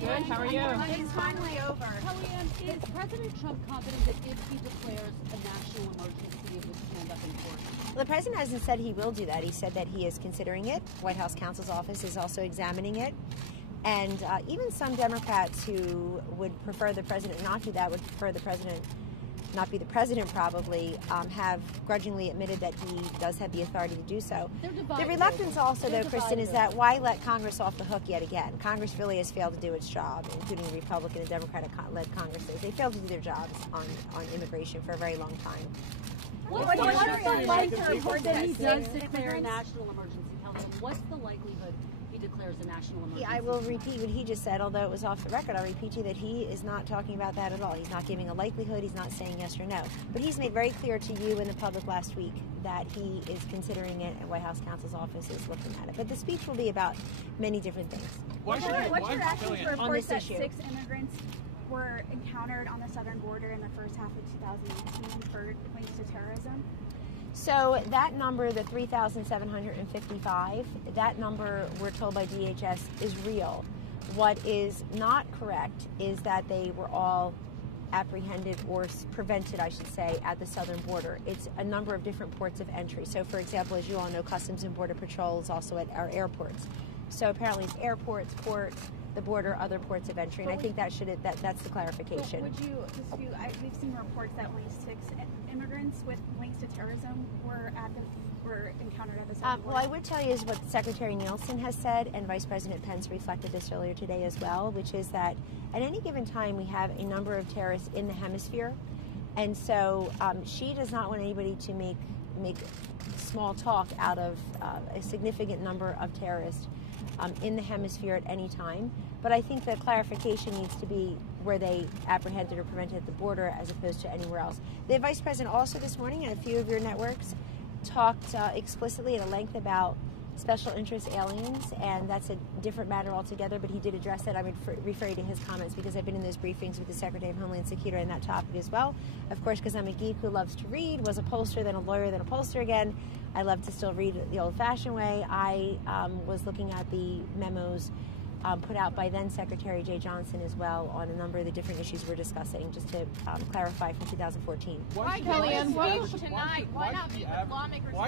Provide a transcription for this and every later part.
Good, how are you? It's finally over. Kellyanne, is President Trump confident that if he declares a national emergency, it would stand up in court? Well, the president hasn't said he will do that. He said that he is considering it. White House counsel's office is also examining it. And even some Democrats who would prefer the president not do that, would prefer the president not be the president probably, have grudgingly admitted that he does have the authority to do so. The reluctance also, though, Kristen, is that why let Congress off the hook yet again? Congress really has failed to do its job, including Republican and Democratic-led Congresses. They failed to do their jobs on immigration for a very long time. What's the likelihood that he does declare a national emergency? Kellyanne, what's the likelihood he declares a national emergency? I will repeat what he just said, although it was off the record. I'll repeat to you that he is not talking about that at all. He's not giving a likelihood. He's not saying yes or no. But he's made very clear to you and the public last week that he is considering it, and White House counsel's office is looking at it. But the speech will be about many different things. What's your reaction to reports that issue? 6 immigrants were encountered on the southern border in the first half of 2018 for links to terrorism? So that number, the 3,755, that number, we're told by DHS, is real. What is not correct is that they were all apprehended or prevented, I should say, at the southern border. It's a number of different ports of entry. So, for example, as you all know, Customs and Border Patrol is also at our airports. So apparently it's airports, ports, the border, other ports of entry, and I think that's the clarification. Would you dispute? We've seen reports that at least 6 immigrants with links to terrorism were encountered at the southern border. Well, I would tell you is what Secretary Nielsen has said, and Vice President Pence reflected this earlier today as well, which is that at any given time we have a number of terrorists in the hemisphere, and so she does not want anybody to make small talk out of a significant number of terrorists in the hemisphere at any time. But I think the clarification needs to be where they apprehended or prevented at the border as opposed to anywhere else. The Vice President also this morning in a few of your networks talked explicitly at a length about special interest aliens, and that's a different matter altogether, but he did address that. I would refer you to his comments because I've been in those briefings with the Secretary of Homeland Security on that topic as well. Of course, because I'm a geek who loves to read, was a pollster, then a lawyer, then a pollster again. I love to still read the old-fashioned way. I was looking at the memos put out by then Secretary Jay Johnson as well on a number of the different issues we're discussing, just to clarify from 2014. Why, Kellyanne, why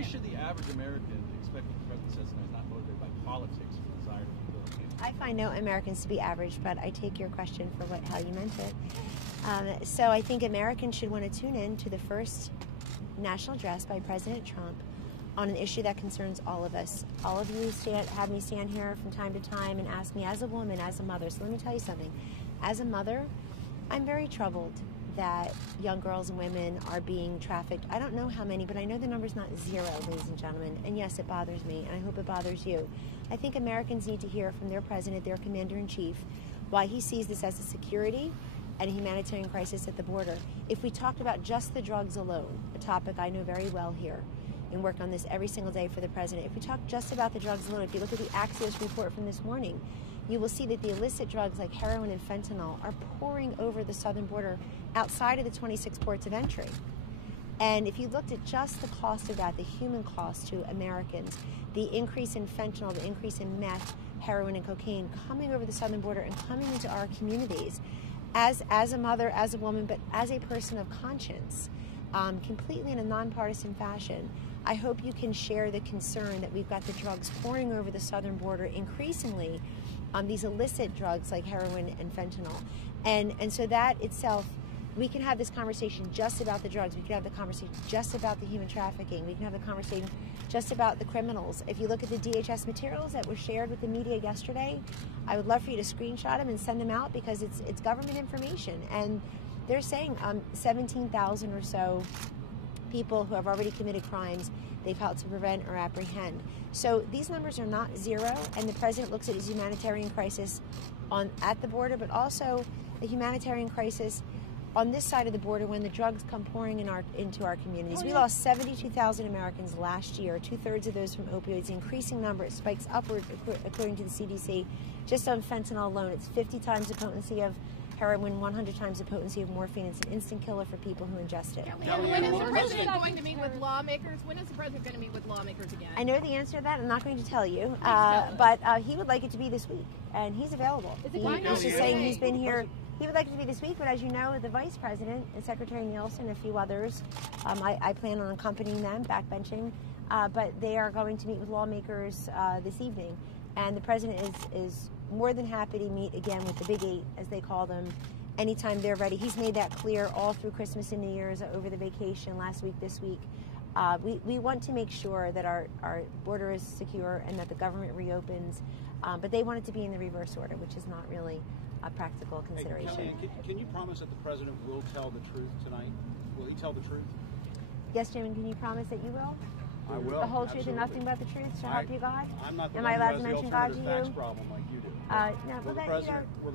should the average American expect that the president says no, is not motivated by politics or the desire to fulfill a I find no Americans to be average, but I take your question for how you meant it. So I think Americans should want to tune in to the first national address by President Trump on an issue that concerns all of us. All of you have me stand here from time to time and ask me as a woman, as a mother. So let me tell you something. As a mother, I'm very troubled that young girls and women are being trafficked. I don't know how many, but I know the number's not 0, ladies and gentlemen. And yes, it bothers me, and I hope it bothers you. I think Americans need to hear from their president, their commander-in-chief, why he sees this as a security and a humanitarian crisis at the border. If we talked about just the drugs alone, a topic I know very well here, and work on this every single day for the president. If we talk just about the drugs alone, if you look at the Axios report from this morning, you will see that the illicit drugs like heroin and fentanyl are pouring over the southern border outside of the 26 ports of entry. And if you looked at just the cost of that, the human cost to Americans, the increase in fentanyl, the increase in meth, heroin, and cocaine coming over the southern border and coming into our communities, as a mother, as a woman, but as a person of conscience, completely in a nonpartisan fashion, I hope you can share the concern that we've got the drugs pouring over the southern border increasingly, these illicit drugs like heroin and fentanyl. And so that itself, we can have this conversation just about the drugs. We can have the conversation just about the human trafficking. We can have the conversation just about the criminals. If you look at the DHS materials that were shared with the media yesterday, I would love for you to screenshot them and send them out because it's government information. And they're saying 17,000 or so people who have already committed crimes they've helped to prevent or apprehend. So these numbers are not 0, and the president looks at his humanitarian crisis at the border, but also a humanitarian crisis on this side of the border when the drugs come pouring into our communities. We lost 72,000 Americans last year, 2/3 of those from opioids, an increasing number. It spikes upward according to the CDC. Just on fentanyl alone, it's 50 times the potency of heroin 100 times the potency of morphine. It's an instant killer for people who ingest it. When is the president going to meet with lawmakers? When is the president going to meet with lawmakers again? I know the answer to that. I'm not going to tell you, but he would like it to be this week, and he's available. He's just saying he's been here. He would like it to be this week, but as you know, the Vice President and Secretary Nielsen and a few others, I plan on accompanying them, backbenching, but they are going to meet with lawmakers this evening. And the President is more than happy to meet again with the Big Eight, as they call them, anytime they're ready. He's made that clear all through Christmas and New Year's, over the vacation, last week, this week. We want to make sure that our border is secure and that the government reopens, but they want it to be in the reverse order, which is not really a practical consideration. Hey, can you promise that the president will tell the truth tonight? Will he tell the truth? Yes, Jim, and can you promise that you will? I will. The whole truth and nothing but the truth, so help you God? Am I allowed to mention God to you? Problem like you do. No, well, that,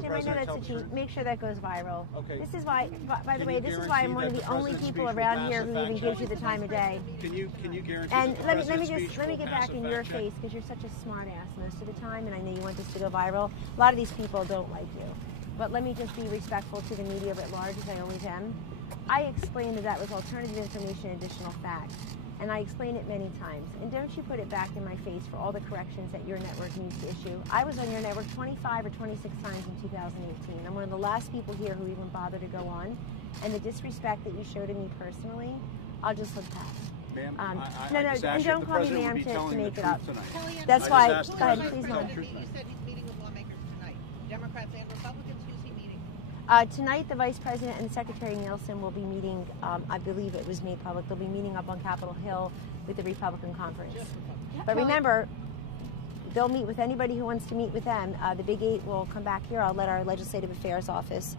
Jim, I know that's a cheat. Make sure that goes viral. Okay. This is why, by the way, this is why I'm one of the only people around here who even gives you the time of day. Can you guarantee? And let me get back in your face, because you're such a smart ass most of the time, and I know you want this to go viral. A lot of these people don't like you. But let me just be respectful to the media at large, as I always am. I explained that was alternative information, additional facts. And I explain it many times. And don't you put it back in my face for all the corrections that your network needs to issue. I was on your network 25 or 26 times in 2018. I'm one of the last people here who even bother to go on. And the disrespect that you show to me personally, I'll just look past. Ma'am, no, and don't call me ma'am to make it up. Kellyanne, That's why, go ahead, President, please don't. you said he's meeting with lawmakers tonight. Democrats and Republicans, who's he meeting? Tonight, the Vice President and Secretary Nielsen will be meeting, I believe it was made public, they'll be meeting up on Capitol Hill with the Republican conference. But remember, they'll meet with anybody who wants to meet with them. The Big Eight will come back here. I'll let our Legislative Affairs Office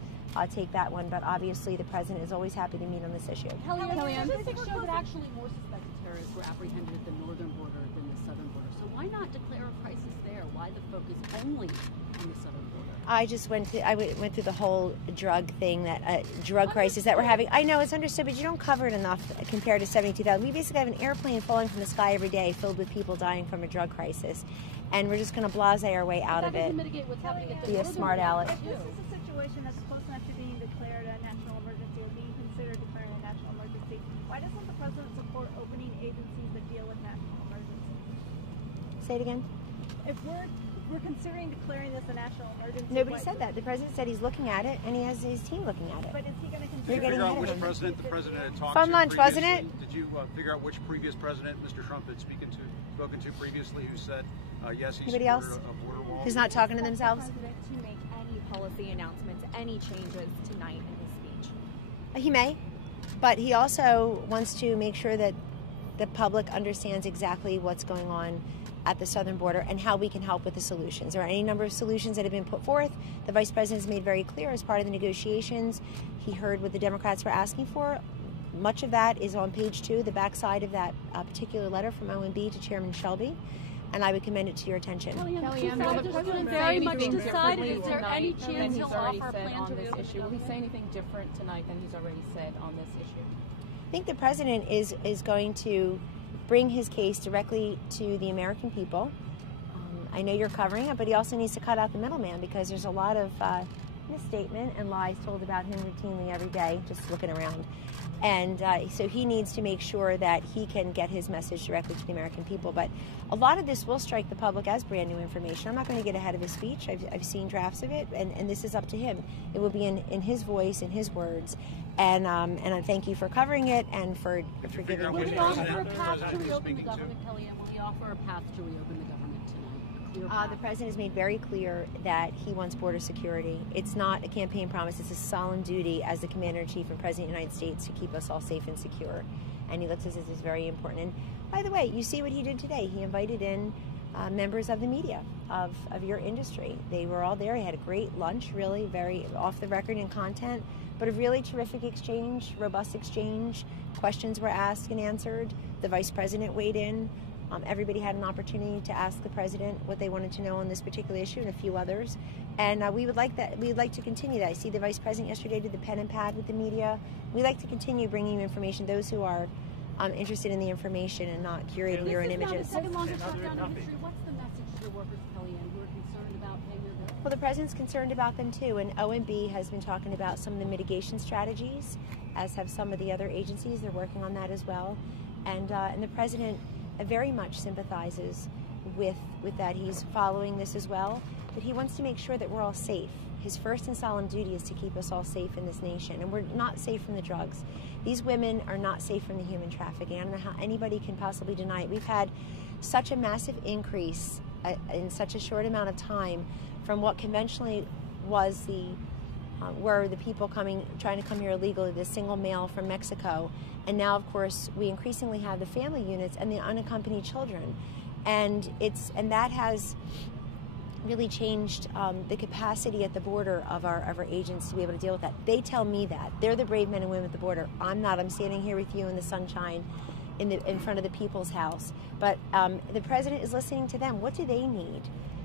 take that one, but obviously the President is always happy to meet on this issue. Kellyanne, statistics show that actually more suspected terrorists were apprehended at the northern border than the southern border. So why not declare a crisis there? Why the focus only on the southern border? I went through the whole drug thing, that drug crisis that we're having. I know it's understood, but you don't cover it enough compared to 72,000. We basically have an airplane falling from the sky every day filled with people dying from a drug crisis, and we're just going to blasé our way out of it. Mitigate what's happening at the Be a smart aleck. If this is a situation that's close enough to being declared a national emergency or being considered declaring a national emergency, why doesn't the president support opening agencies that deal with national emergencies? Say it again. If we're considering declaring this a national emergency. Nobody said that. The president said he's looking at it, and he has his team looking at it. But is he going to consider? You're getting figure out ahead which of him. president the president had talked Fun to lunch, previously? wasn't it? Did you figure out which previous president Mr. Trump had spoken to previously who said yes, he Anybody supported else? a border wall? Who's not talking to themselves? The president to make any policy announcements, any changes tonight in his speech? He may, but he also wants to make sure that the public understands exactly what's going on at the southern border and how we can help with the solutions. There are any number of solutions that have been put forth. The Vice President has made very clear as part of the negotiations. He heard what the Democrats were asking for. Much of that is on page 2, the backside of that particular letter from OMB to Chairman Shelby, and I would commend it to your attention. Kellyanne, will the president very much decided? Is there any chance he'll offer a plan to reopen this issue? Will he say anything different tonight than he's already said on this issue? I think the President is going to bring his case directly to the American people. I know you're covering it, but he also needs to cut out the middleman, because there's a lot of misstatement and lies told about him routinely every day, just looking around. And so he needs to make sure that he can get his message directly to the American people. But a lot of this will strike the public as brand new information. I'm not going to get ahead of his speech. I've seen drafts of it, and this is up to him. It will be in his voice, in his words. And I thank you for covering it and for giving Will me he offer a path to reopen the government, Kellyanne? Will he offer a path to reopen the government tonight? A clear path? The President has made very clear that he wants border security. It's not a campaign promise. It's a solemn duty as the Commander-in-Chief and President of the United States to keep us all safe and secure. And he looks at this as very important. And by the way, you see what he did today. He invited in members of the media, of your industry. They were all there. He had a great lunch, really very off the record in content, but a really terrific exchange, robust exchange. Questions were asked and answered. The Vice President weighed in. Everybody had an opportunity to ask the President what they wanted to know on this particular issue and a few others. And we would like that. We'd like to continue that. I see the Vice President yesterday did the pen and pad with the media. We like to continue bringing you information. Those who are interested in the information and not curating your own images. This is now the second longest shutdown in history. What's the message to the workers, Kellyanne, who are concerned about paying their bills? Well, the president's concerned about them too, and OMB has been talking about some of the mitigation strategies, as have some of the other agencies. They're working on that as well, and the president very much sympathizes with that. He's following this as well, but he wants to make sure that we're all safe. His first and solemn duty is to keep us all safe in this nation, and we're not safe from the drugs. These women are not safe from the human trafficking. I don't know how anybody can possibly deny it. We've had such a massive increase in such a short amount of time from what conventionally was were the people trying to come here illegally, the single male from Mexico, and now of course we increasingly have the family units and the unaccompanied children, and that has really changed the capacity at the border of our agents to be able to deal with that. They tell me that. They're the brave men and women at the border. I'm not. I'm standing here with you in the sunshine in front of the people's house. But the president is listening to them. What do they need?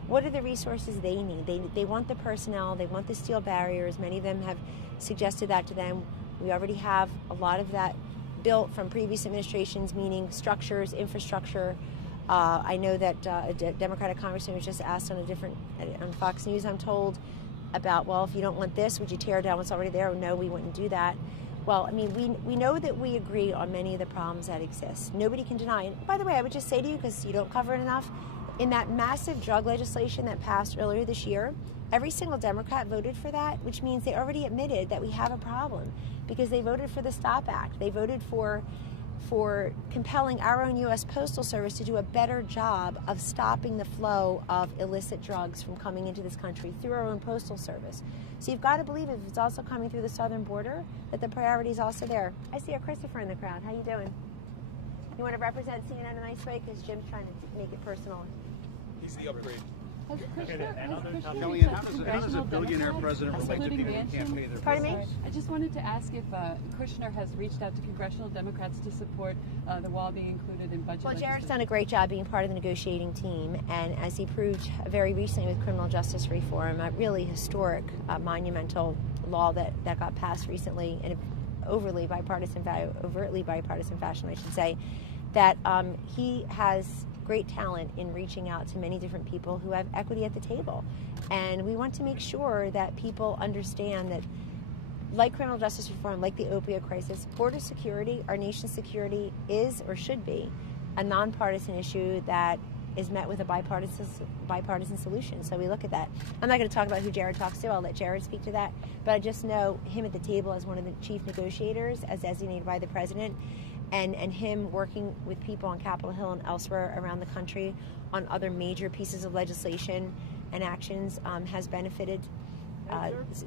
What are the resources they need? They want the personnel. They want the steel barriers. Many of them have suggested that to them. We already have a lot of that built from previous administrations, meaning structures, infrastructure. I know that a Democratic congressman was just asked on Fox News, I'm told, about, well, if you don't want this, would you tear down what's already there? No, we wouldn't do that. Well, I mean, we know that we agree on many of the problems that exist. Nobody can deny it. By the way, I would just say to you, because you don't cover it enough, in that massive drug legislation that passed earlier this year, every single Democrat voted for that, which means they already admitted that we have a problem, because they voted for the STOP Act. They voted for compelling our own U.S. Postal Service to do a better job of stopping the flow of illicit drugs from coming into this country through our own Postal Service. So you've got to believe if it's also coming through the southern border, that the priority is also there. I see a Christopher in the crowd. How you doing? You want to represent CNN in a nice way? Because Jim's trying to make it personal. He's the upgrade. Kellyanne, how does a billionaire president relate to people who can't pay their bills? Pardon me? I just wanted to ask if Kushner has reached out to congressional Democrats to support the wall being included in budget Well, legislation. Jared's done a great job being part of the negotiating team, and as he proved very recently with criminal justice reform, a really historic, monumental law that got passed recently in an overtly bipartisan fashion, I should say, that he has great talent in reaching out to many different people who have equity at the table. And we want to make sure that people understand that, like criminal justice reform, like the opioid crisis, border security, our nation's security, is or should be a nonpartisan issue that is met with a bipartisan solution. So we look at that. I'm not going to talk about who Jared talks to. I'll let Jared speak to that. But I just know him at the table as one of the chief negotiators, as designated by the president, and him working with people on Capitol Hill and elsewhere around the country on other major pieces of legislation and actions has benefited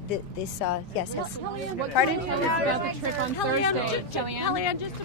this. Yes. Kellyanne, Pardon? Tell us about the trip on Thursday. Kellyanne, just to